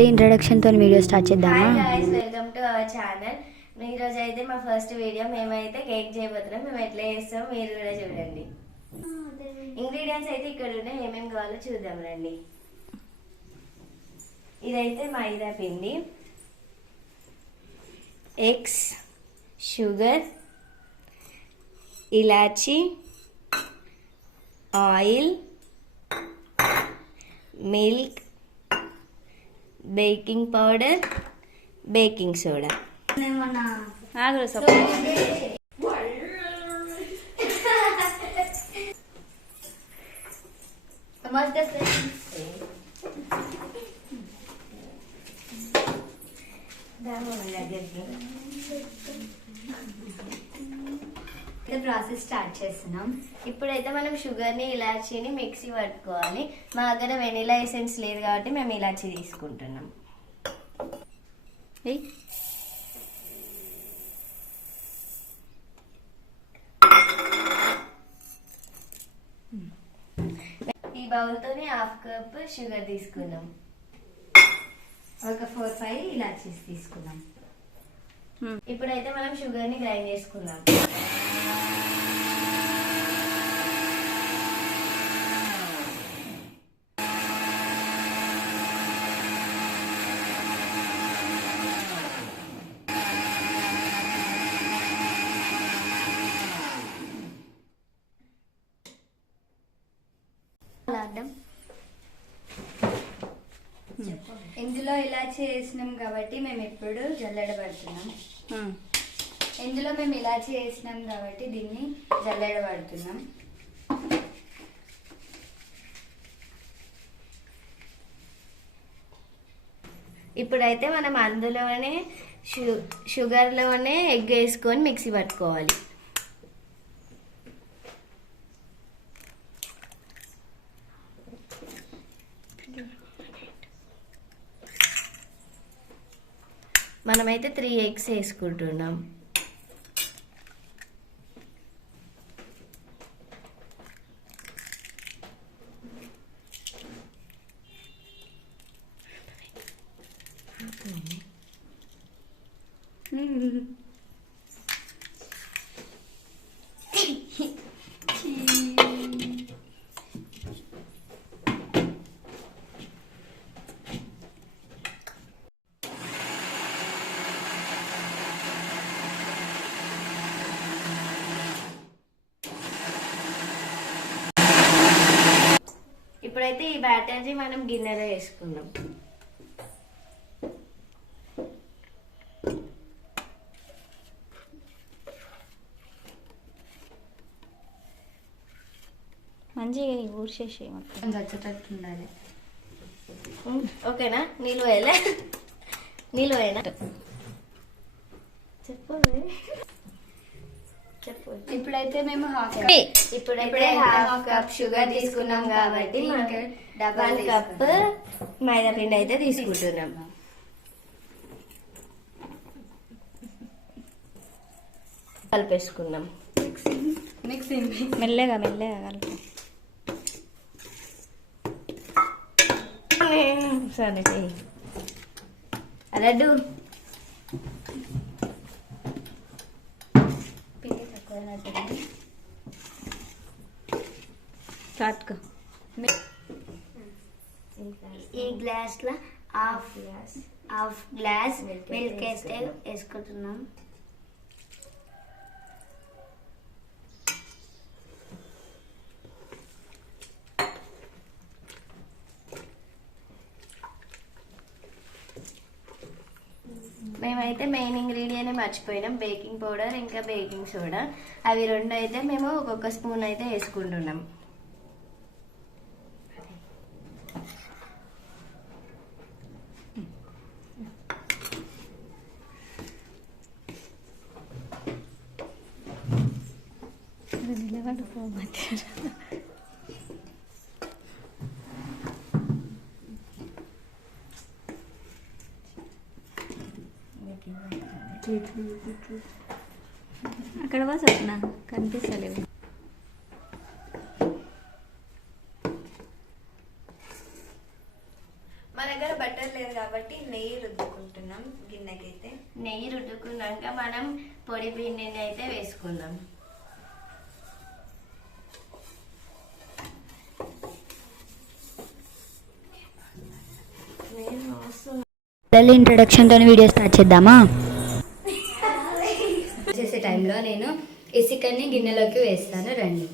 Introduction తో video start చేద్దామా? Hi guys, welcome to our channel. ఈ రోజు అయితే మా ఫస్ట్ వీడియో. మేమైతే కేక్ చేయబోతున్నాం. మేము ఎట్లా చేస్తాం మీరు కూడా చూడండి. ఇంగ్రీడియంట్స్ అయితే ఇక్కడ ఉన్నాయి, ఏమేమి కావాలో చూద్దాం రండి. ఇదైతే మైదా పిండి, ఎగ్స్, షుగర్, ఇలాచి, oil, milk, baking powder, baking soda. Process start చేస్తున్నాం. ఇప్పుడైతే మనం షుగర్ని ఇలాచీని మిక్సీ పట్టుకోవాలి. మా దగ్గర వెనిలా ఎసెన్స్ లేదు కాబట్టి మేము ఇలాచీ తీసుకుంటున్నాం. ఈ బౌల్తోని హాఫ్ కప్ షుగర్ తీసుకున్నాం. ఒక 4-5 ఇలాచీస్ తీసుకున్నాం. ఇప్పుడైతే మనం షుగర్ని గ్రైండ్ చేసుకుందాం. ఇందులో ఇలాచీ వేసినాం కాబట్టి మేము ఇప్పుడు జల్లెడ పడుతున్నాం. ఇందులో మేము ఇలాచీ వేసినాం కాబట్టి దీన్ని జల్లెడ పడుతున్నాం. ఇప్పుడైతే మనం అందులోనే షుగర్లోనే ఎగ్ వేసుకొని మిక్సీ పట్టుకోవాలి. మనమైతే 3 ఎగ్స్ వేసుకుంటున్నాం. ఇప్పుడైతే ఈ బ్యాటర్ని మనం గిన్నెలో వేసుకుందాం. మంచిగా ఊర్చేసి మొత్తం వచ్చేటట్టు ఉండాలి. ఓకేనా? నీళ్ళు వేయలే? నీళ్ళు వేయనా? చెప్పు. ఇప్పుడైతే మేము ఇప్పుడైతే హాఫ్ కప్ షుగర్ తీసుకున్నాం కాబట్టి 1 కప్ మైదా పిండి అయితే తీసుకుంటున్నాం. కలిపేసుకున్నాం. మెల్లగా కలుపు. సరే లడ్డు ఈ గ్లాస్ లో హాఫ్ గ్లాస్ మిల్క్ వేసుకుంటున్నాం. మేమైతే మెయిన్ ఇంగ్రీడియంట్ మర్చిపోయినాం, బేకింగ్ పౌడర్ ఇంకా బేకింగ్ సోడా. అవి 2 అయితే మేము ఒక్కొక్క స్పూన్ అయితే వేసుకుంటున్నాం. అక్కడ వస్తున్నా కనిపిస్తలేవు. మా దగ్గర బట్టర్ లేదు కాబట్టి కాబట్టి నెయ్యి రుద్దుకుంటున్నాం గిన్నెకైతే. నెయ్యి రుద్దుకున్నాక మనం పొడి పిండిని అయితే వేసుకుందాం. పిల్లల ఇంట్రొడక్షన్తో వీడియో స్టార్ట్ చేద్దామా? చేసే టైంలో నేను ఇసుకని గిన్నెలోకి వేస్తాను, రండి.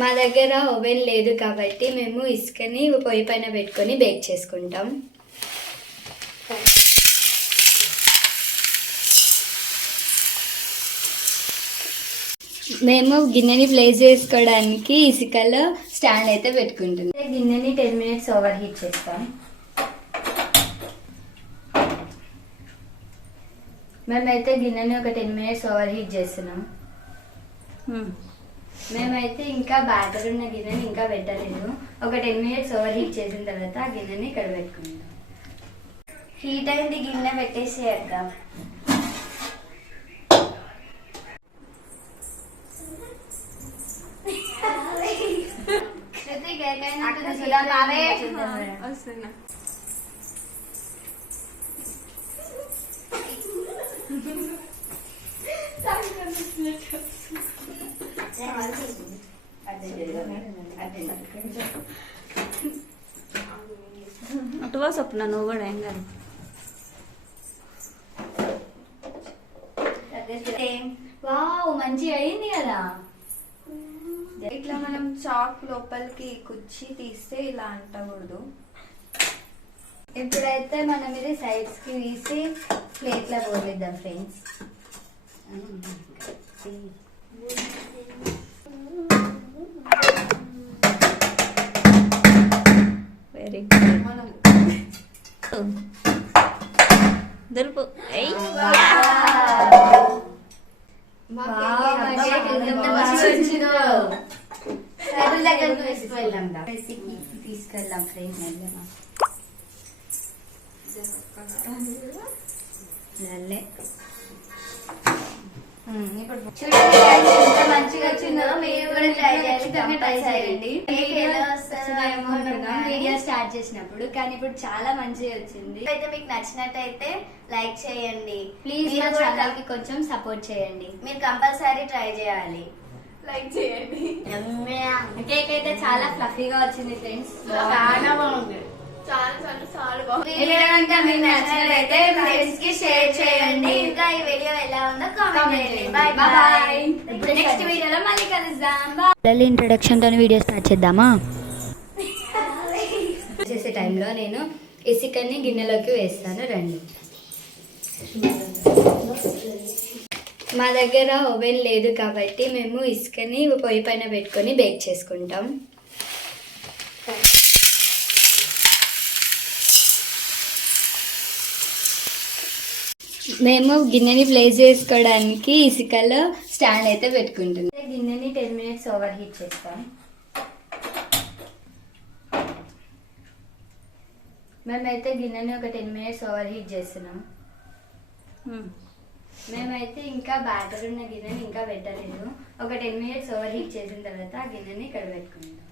మా దగ్గర ఓవెన్ లేదు కాబట్టి మేము ఇసుకని పొయ్యి పైన పెట్టుకొని బేక్ చేసుకుంటాం. మేము గిన్నెని ప్లేస్ చేసుకోవడానికి ఇసుకలో స్టాండ్ అయితే పెట్టుకుంటున్నాం. గిన్నెని 10 minutes ఓవర్ హీట్ చేస్తాం. మేమైతే గిన్నెని ఒక 10 minutes ఓవర్ హీట్ చేస్తున్నాం. మేమైతే ఇంకా బ్యాటర్ ఉన్న గిన్నెని ఇంకా పెట్టలేదు. ఒక 10 minutes ఓవర్ హీట్ చేసిన తర్వాత ఆ గిన్నెని ఇక్కడ పెట్టుకుంటాం. హీట్ అయింది, గిన్నె పెట్టేసేద్దాం. అటువా స్వప్న, నువ్వు కూడా ఏం కాదు. వావ్, మంచిగా అయింది కదా. ఇట్లా మనం చాక్ లోపలికి కుచ్చి తీస్తే ఇలా అంటకూడదు. ఇప్పుడైతే మనం ఇది సైడ్స్ కి తీసి ప్లేట్ లో పోలిద్దాం ఫ్రెండ్స్. Very good. దులుపు. తీసుకెళ్దాం ఫ్రెండ్స్. నల్లే ఇప్పుడు చూడండి ఎంత మంచిగా వచ్చిందో. మీరు కూడా ట్రై చేయండి. వీడియో స్టార్ట్ చేసినప్పుడు, కానీ ఇప్పుడు చాలా మంచిగా వచ్చింది. అయితే మీకు నచ్చినట్టయితే లైక్ చేయండి. ప్లీజ్ మీరు మా కూడా ఛానల్ కి కొంచెం సపోర్ట్ చేయండి. మీరు కంపల్సరీ ట్రై చేయాలి. లైక్ చేయండి. కేక్ అయితే చాలా ఫ్లఫీగా వచ్చింది ఫ్రెండ్స్. చాలా బాగుంది. చాలా బాగుంది. వీడియో కనుక మీకు నచ్చినట్లయితే ఫ్రెండ్స్ కి షేర్ చేయండి. ఇంకా ఈ వీడియో ఎలా ఉందో కామెంట్ చేయండి. Bye bye. ఇప్పుడు నెక్స్ట్ వీడియోలో మళ్ళీ కలుద్దాం. పిల్లల ఇంట్రొడక్షన్ తో వీడియో స్టార్ట్ చేద్దామా? చేసే టైంలో నేను ఇసుకని గిన్నెలోకి వేస్తాను, రండి. మా దగ్గర ఓవెన్ లేదు కాబట్టి మేము ఇసుకని పొయ్యి పైన పెట్టుకొని బేక్ చేసుకుంటాం. మేము గిన్నెని ప్లేస్ చేసుకోవడానికి ఇసుకలో స్టాండ్ అయితే పెట్టుకుంటున్నాం. గిన్నెని 10 minutes ఓవర్ హీట్ చేస్తాం. మేమైతే గిన్నెని ఒక 10 minutes ఓవర్ హీట్ చేస్తున్నాం. మేమైతే ఇంకా బ్యాటర్ ఉన్న గిన్నెని ఇంకా పెట్టలేదు. ఒక 10 minutes ఓవర్ హీట్ చేసిన తర్వాత ఆ గిన్నెని ఇక్కడ పెట్టుకుంటాం.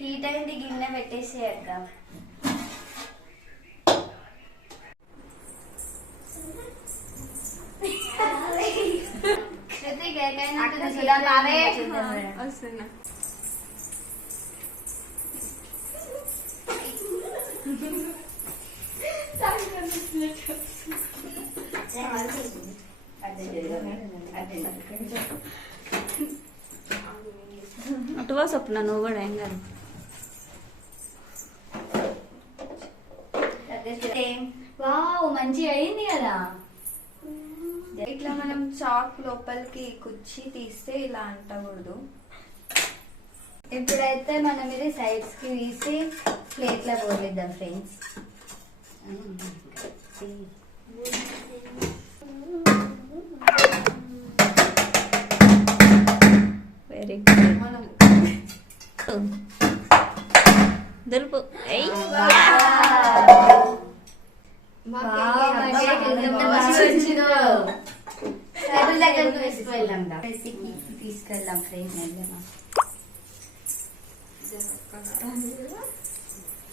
హీట్ అయింది, గిన్నె పెట్టేసేద్దాం. వస్తున్నా. అటువా స్వప్న, నువ్వు కూడా ఏం కాదు. వావ్, మంచిగా అయింది కదా. ఇట్లా మనం చాక్ లోపలికి కుచ్చి తీస్తే ఇలా అంటకూడదు. ఇప్పుడైతే మనం ఇది సైడ్స్ కి తీసి ప్లేట్ లో పోలిద్దాం ఫ్రెండ్స్. Very good. దులుపు. తీసుకెళ్దాం ఫ్రెండ్స్.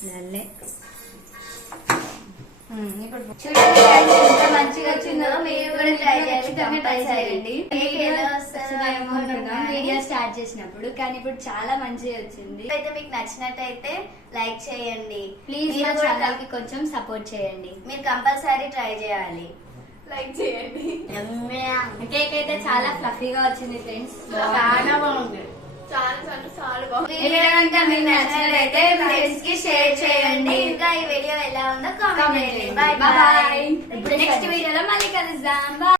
నల్లే ఇప్పుడు చూడండి guys, ఎంత మంచిగా వచ్చిందో. మీరు కూడా try చేయాలి, ఖచ్చితంగా try compulsory. చేయండి. మీకు ఎలా వస్తుందో ఏమో అనుకున్నాం కానీ వీడియో స్టార్ట్ చేసినప్పుడు, కానీ ఇప్పుడు చాలా మంచిగా వచ్చింది. అయితే మీకు నచ్చినట్టయితే లైక్ చేయండి. ప్లీజ్ మీరు మా కూడా ఛానల్ కి కొంచెం సపోర్ట్ చేయండి. మీరు కంపల్సరీ ట్రై చేయాలి. లైక్ చేయండి. కేక్ అయితే చాలా ఫ్లఫీగా వచ్చింది ఫ్రెండ్స్. చాలా బాగుంది. చాలా బాగుంది. ఈ వీడియో కనుక మీకు నచ్చినట్లయితే ఫ్రెండ్స్ కి షేర్ చేయండి. ఇంకా ఈ వీడియో ఎలా ఉందో కామెంట్ కామెంట్ చేయండి. చేయండి. Bye bye. బాయ్. నెక్స్ట్ వీడియోలో మళ్ళీ కలుద్దాం. బాయ్.